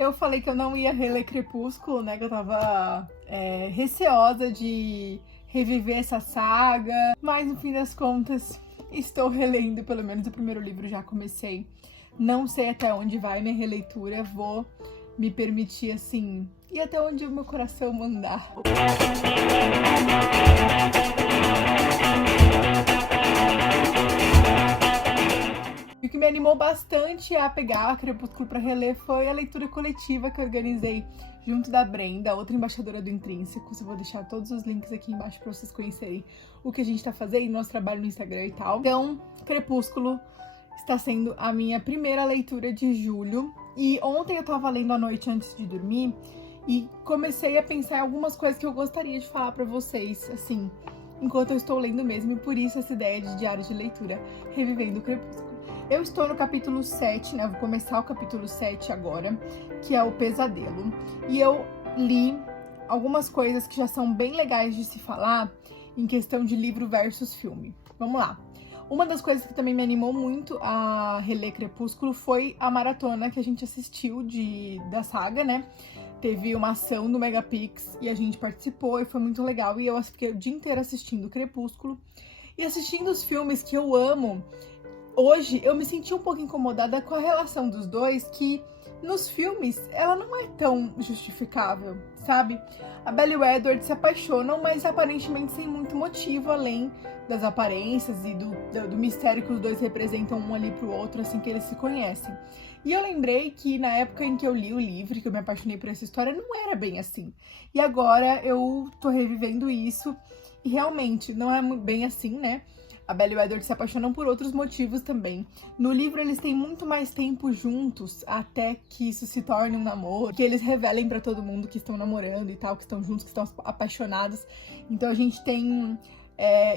Eu falei que eu não ia reler Crepúsculo, né? Que eu tava receosa de reviver essa saga. Mas no fim das contas, estou relendo, pelo menos o primeiro livro já comecei. Não sei até onde vai minha releitura, vou me permitir, assim, ir até onde o meu coração mandar. E o que me animou bastante a pegar a Crepúsculo para reler foi a leitura coletiva que eu organizei junto da Brenda, outra embaixadora do Intrínsecos. Eu vou deixar todos os links aqui embaixo para vocês conhecerem o que a gente tá fazendo, nosso trabalho no Instagram e tal. Então, Crepúsculo está sendo a minha primeira leitura de julho. E ontem eu tava lendo à noite antes de dormir e comecei a pensar em algumas coisas que eu gostaria de falar para vocês, assim, enquanto eu estou lendo mesmo, e por isso essa ideia de diário de leitura, revivendo o Crepúsculo. Eu estou no capítulo 7, né? Eu vou começar o capítulo 7 agora, que é o pesadelo. E eu li algumas coisas que já são bem legais de se falar em questão de livro versus filme. Vamos lá. Uma das coisas que também me animou muito a reler Crepúsculo foi a maratona que a gente assistiu da saga, né? Teve uma ação do Megapix e a gente participou e foi muito legal. E eu fiquei o dia inteiro assistindo Crepúsculo e assistindo os filmes que eu amo. Hoje eu me senti um pouco incomodada com a relação dos dois, que nos filmes ela não é tão justificável, sabe? A Bella e o Edward se apaixonam, mas aparentemente sem muito motivo, além das aparências e do mistério que os dois representam um ali pro outro, assim que eles se conhecem. E eu lembrei que na época em que eu li o livro, que eu me apaixonei por essa história, não era bem assim. E agora eu tô revivendo isso e realmente não é bem assim, né? A Bella e o Edward se apaixonam por outros motivos também. No livro, eles têm muito mais tempo juntos, até que isso se torne um namoro, que eles revelem pra todo mundo que estão namorando e tal, que estão juntos, que estão apaixonados. Então a gente tem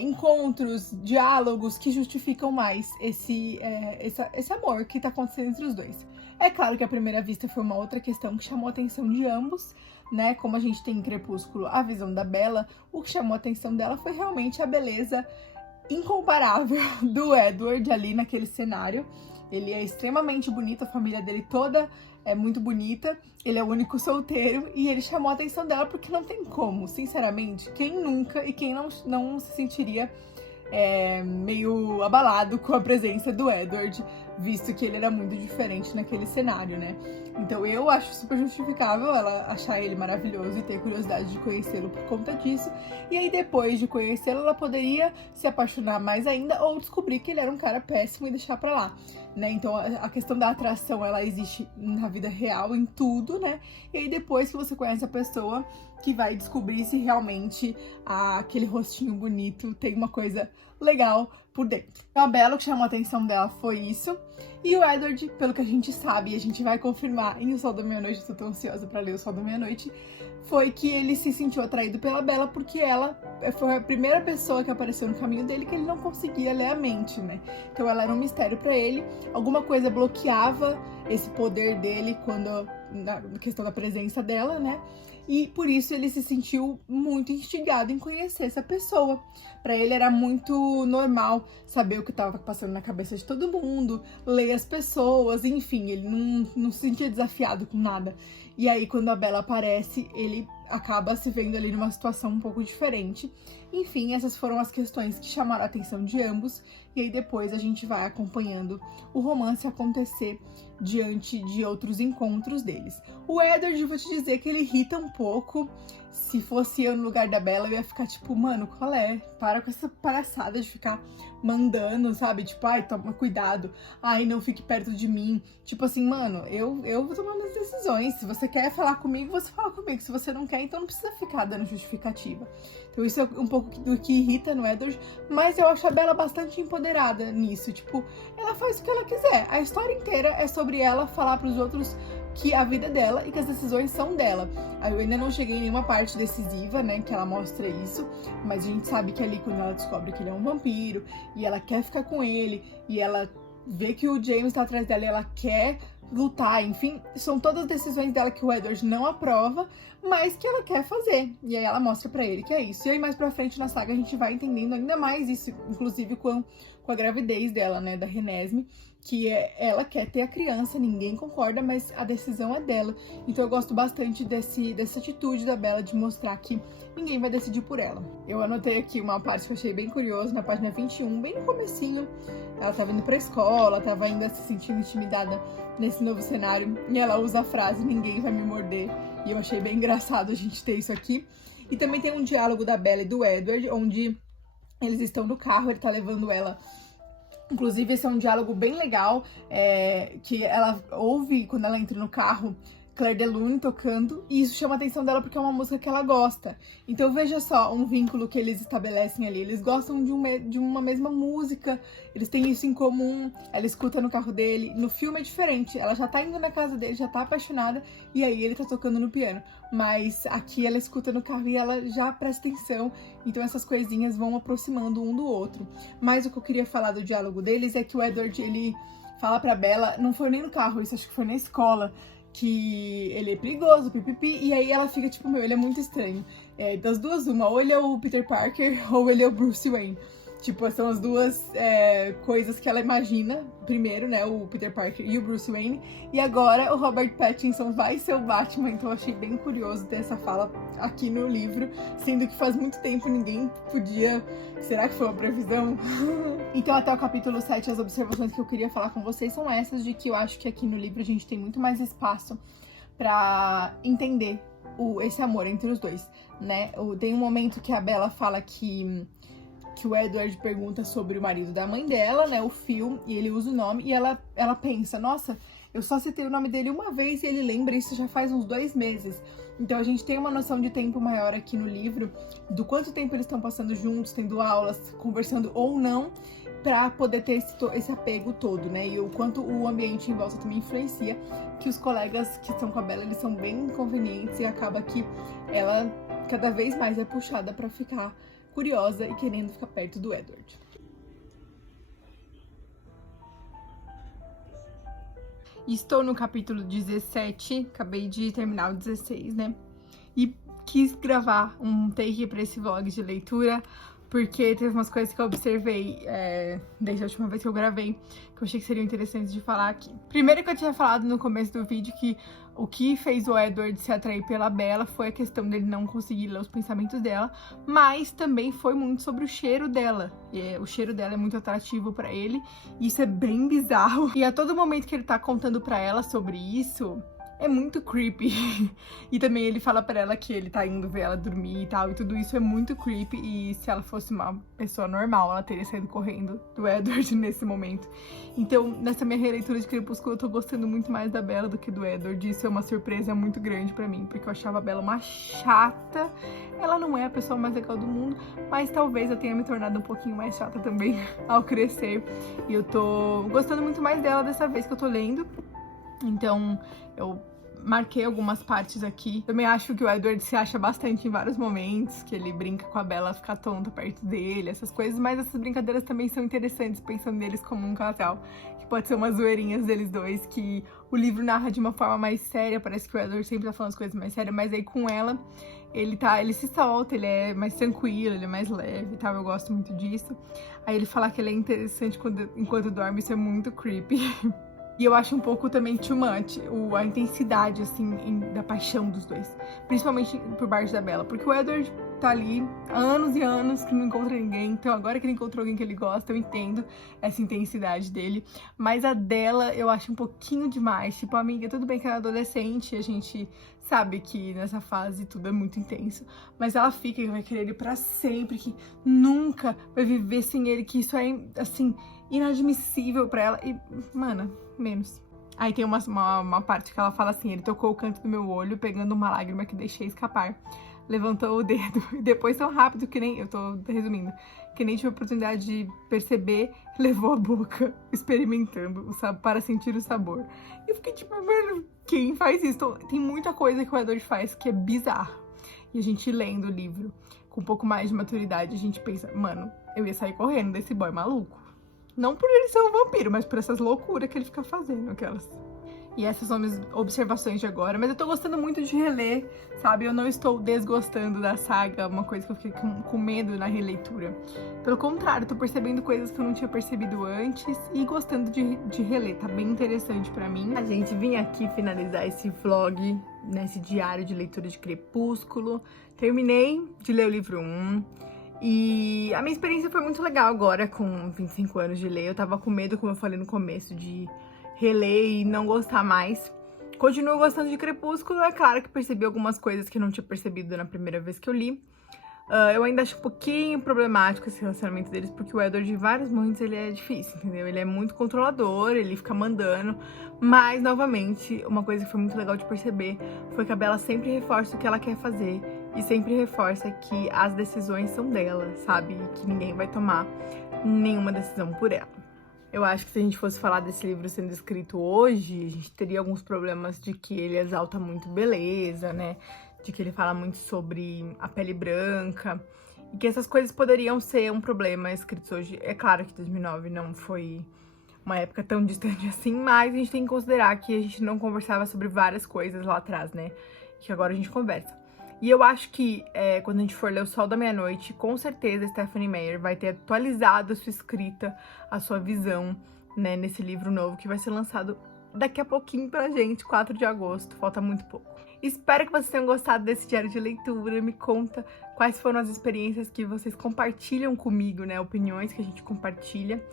encontros, diálogos que justificam mais esse amor que tá acontecendo entre os dois. É claro que à primeira vista foi uma outra questão que chamou a atenção de ambos, né? Como a gente tem em Crepúsculo a visão da Bella, o que chamou a atenção dela foi realmente a beleza incomparável do Edward ali naquele cenário. Ele é extremamente bonito, a família dele toda é muito bonita, ele é o único solteiro e ele chamou a atenção dela porque não tem como, sinceramente, quem nunca e quem não se sentiria meio abalado com a presença do Edward, visto que ele era muito diferente naquele cenário, né? Então eu acho super justificável ela achar ele maravilhoso e ter curiosidade de conhecê-lo por conta disso. E aí depois de conhecê-lo, ela poderia se apaixonar mais ainda ou descobrir que ele era um cara péssimo e deixar pra lá, né? Então a questão da atração, ela existe na vida real, em tudo, né? E aí depois que você conhece a pessoa, que vai descobrir se realmente aquele rostinho bonito tem uma coisa legal por dentro. Então a Bella, o que chamou a atenção dela foi isso. E o Edward, pelo que a gente sabe, e a gente vai confirmar em O Sol da Meia-Noite, eu tô tão ansiosa pra ler O Sol da Meia-Noite, foi que ele se sentiu atraído pela Bella porque ela foi a primeira pessoa que apareceu no caminho dele que ele não conseguia ler a mente, né? Então ela era um mistério pra ele, alguma coisa bloqueava esse poder dele na questão da presença dela, né? E por isso ele se sentiu muito instigado em conhecer essa pessoa. Pra ele era muito normal saber o que estava passando na cabeça de todo mundo, ler as pessoas, enfim, ele não se sentia desafiado com nada. E aí quando a Bella aparece, ele acaba se vendo ali numa situação um pouco diferente. Enfim, essas foram as questões que chamaram a atenção de ambos. E aí depois a gente vai acompanhando o romance acontecer diante de outros encontros deles. O Edward, eu vou te dizer que ele irrita um pouco. Se fosse eu no lugar da Bella, eu ia ficar tipo, mano, qual é? Para com essa palhaçada de ficar mandando, sabe? Tipo, ai, toma cuidado. Ai, não fique perto de mim. Tipo assim, mano, eu vou tomar minhas decisões. Se você quer falar comigo, você fala comigo. Se você não quer, então não precisa ficar dando justificativa. Então isso é um pouco do que irrita no Edward, mas eu acho a Bella bastante empoderada nisso. Tipo, ela faz o que ela quiser. A história inteira é sobre ela falar pros outros que a vida é dela e que as decisões são dela. Eu ainda não cheguei em nenhuma parte decisiva, né, que ela mostra isso, mas a gente sabe que ali quando ela descobre que ele é um vampiro e ela quer ficar com ele e ela vê que o James tá atrás dela e ela quer lutar, enfim, são todas decisões dela que o Edward não aprova, mas que ela quer fazer. E aí ela mostra pra ele que é isso. E aí mais pra frente na saga a gente vai entendendo ainda mais isso, inclusive com a gravidez dela, né, da Renesmee, que ela quer ter a criança, ninguém concorda, mas a decisão é dela. Então eu gosto bastante dessa atitude da Bella de mostrar que ninguém vai decidir por ela. Eu anotei aqui uma parte que eu achei bem curiosa, na página 21, bem no comecinho. Ela tava indo pra escola, tava ainda se sentindo intimidada nesse novo cenário, e ela usa a frase, ninguém vai me morder. E eu achei bem engraçado a gente ter isso aqui. E também tem um diálogo da Bella e do Edward, onde eles estão no carro, ele tá levando ela. Inclusive, esse é um diálogo bem legal, que ela ouve quando ela entra no carro, Claire de Lune tocando, e isso chama a atenção dela porque é uma música que ela gosta. Então veja só um vínculo que eles estabelecem ali, eles gostam de uma mesma música, eles têm isso em comum, ela escuta no carro dele. No filme é diferente, ela já tá indo na casa dele, já tá apaixonada, e aí ele tá tocando no piano. Mas aqui ela escuta no carro e ela já presta atenção, então essas coisinhas vão aproximando um do outro. Mas o que eu queria falar do diálogo deles é que o Edward, ele fala pra Bella, não foi nem no carro, isso acho que foi na escola, que ele é perigoso, pipipi, e aí ela fica tipo, meu, ele é muito estranho. Das duas, uma, ou ele é o Peter Parker, ou ele é o Bruce Wayne. Tipo, são as duas coisas que ela imagina, primeiro, né, o Peter Parker e o Bruce Wayne, e agora o Robert Pattinson vai ser o Batman, então eu achei bem curioso ter essa fala aqui no livro, sendo que faz muito tempo ninguém podia... Será que foi uma previsão? Então, até o capítulo 7, as observações que eu queria falar com vocês são essas, de que eu acho que aqui no livro a gente tem muito mais espaço pra entender esse amor entre os dois, né? Tem um momento que a Bella fala que o Edward pergunta sobre o marido da mãe dela, né, o Phil, e ele usa o nome, e ela pensa, nossa, eu só citei o nome dele uma vez e ele lembra, isso já faz uns 2 meses. Então a gente tem uma noção de tempo maior aqui no livro, do quanto tempo eles estão passando juntos, tendo aulas, conversando ou não, pra poder ter esse apego todo, né, e o quanto o ambiente em volta também influencia, que os colegas que estão com a Bella, eles são bem inconvenientes e acaba que ela cada vez mais é puxada pra ficar curiosa e querendo ficar perto do Edward. Estou no capítulo 17, acabei de terminar o 16, né? E quis gravar um take para esse vlog de leitura, porque teve umas coisas que eu observei desde a última vez que eu gravei, que eu achei que seriam interessantes de falar aqui. Primeiro, que eu tinha falado no começo do vídeo que o que fez o Edward se atrair pela Bella foi a questão dele não conseguir ler os pensamentos dela, mas também foi muito sobre o cheiro dela. O cheiro dela é muito atrativo pra ele, e isso é bem bizarro. E a todo momento que ele tá contando pra ela sobre isso, é muito creepy. E também ele fala pra ela que ele tá indo ver ela dormir e tal, e tudo isso é muito creepy, e se ela fosse uma pessoa normal, ela teria saído correndo do Edward nesse momento. Então, nessa minha releitura de Crepúsculo, eu tô gostando muito mais da Bella do que do Edward. Isso é uma surpresa muito grande pra mim, porque eu achava a Bella uma chata. Ela não é a pessoa mais legal do mundo, mas talvez eu tenha me tornado um pouquinho mais chata também ao crescer. E eu tô gostando muito mais dela dessa vez que eu tô lendo. Então, eu marquei algumas partes aqui. Também acho que o Edward se acha bastante em vários momentos, que ele brinca com a Bella ficar tonta perto dele, essas coisas, mas essas brincadeiras também são interessantes, pensando neles como um casal, que pode ser umas zoeirinhas deles dois, que o livro narra de uma forma mais séria, parece que o Edward sempre tá falando as coisas mais sérias, mas aí com ela, ele se solta, ele é mais tranquilo, ele é mais leve e tal, eu gosto muito disso. Aí ele falar que ele é interessante enquanto dorme, isso é muito creepy. E eu acho um pouco também too much, a intensidade, assim, da paixão dos dois. Principalmente por parte da Bella. Porque o Edward tá ali há anos e anos que não encontra ninguém. Então agora que ele encontrou alguém que ele gosta, eu entendo essa intensidade dele. Mas a dela eu acho um pouquinho demais. Tipo, amiga, tudo bem que ela é adolescente, a gente sabe que nessa fase tudo é muito intenso. Mas ela fica e vai querer ele pra sempre, que nunca vai viver sem ele, que isso é, assim, inadmissível pra ela. E, mano, menos. Aí tem uma parte que ela fala assim, ele tocou o canto do meu olho, pegando uma lágrima que deixei escapar. Levantou o dedo e depois tão rápido que nem... Eu tô resumindo. Que nem tive a oportunidade de perceber, levou a boca, experimentando para sentir o sabor. E eu fiquei tipo, mano, quem faz isso? Então, tem muita coisa que o Edward faz que é bizarra. E a gente lendo o livro com um pouco mais de maturidade, a gente pensa, mano, eu ia sair correndo desse boy maluco. Não por ele ser um vampiro, mas por essas loucuras que ele fica fazendo, aquelas. E essas são minhas observações de agora. Mas eu tô gostando muito de reler, sabe? Eu não estou desgostando da saga, uma coisa que eu fiquei com medo na releitura. Pelo contrário, tô percebendo coisas que eu não tinha percebido antes e gostando de reler. Tá bem interessante pra mim. A gente vim aqui finalizar esse vlog, nesse diário de leitura de Crepúsculo. Terminei de ler o livro 1. E a minha experiência foi muito legal agora, com 25 anos de ler. Eu tava com medo, como eu falei no começo, de reler e não gostar mais. Continuo gostando de Crepúsculo, é claro que percebi algumas coisas que eu não tinha percebido na primeira vez que eu li. Eu ainda acho um pouquinho problemático esse relacionamento deles, porque o Edward, em vários momentos, ele é difícil, entendeu? Ele é muito controlador, ele fica mandando. Mas, novamente, uma coisa que foi muito legal de perceber foi que a Bella sempre reforça o que ela quer fazer e sempre reforça que as decisões são dela, sabe? E que ninguém vai tomar nenhuma decisão por ela. Eu acho que se a gente fosse falar desse livro sendo escrito hoje, a gente teria alguns problemas de que ele exalta muito beleza, né? De que ele fala muito sobre a pele branca. E que essas coisas poderiam ser um problema escritos hoje. É claro que 2009 não foi uma época tão distante assim, mas a gente tem que considerar que a gente não conversava sobre várias coisas lá atrás, né? Que agora a gente conversa. E eu acho que quando a gente for ler O Sol da Meia-Noite, com certeza Stephenie Meyer vai ter atualizado a sua escrita, a sua visão, né, nesse livro novo que vai ser lançado daqui a pouquinho pra gente, 4 de agosto, falta muito pouco. Espero que vocês tenham gostado desse diário de leitura, me conta quais foram as experiências que vocês compartilham comigo, né, opiniões que a gente compartilha.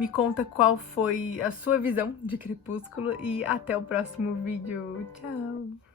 Me conta qual foi a sua visão de Crepúsculo e até o próximo vídeo. Tchau!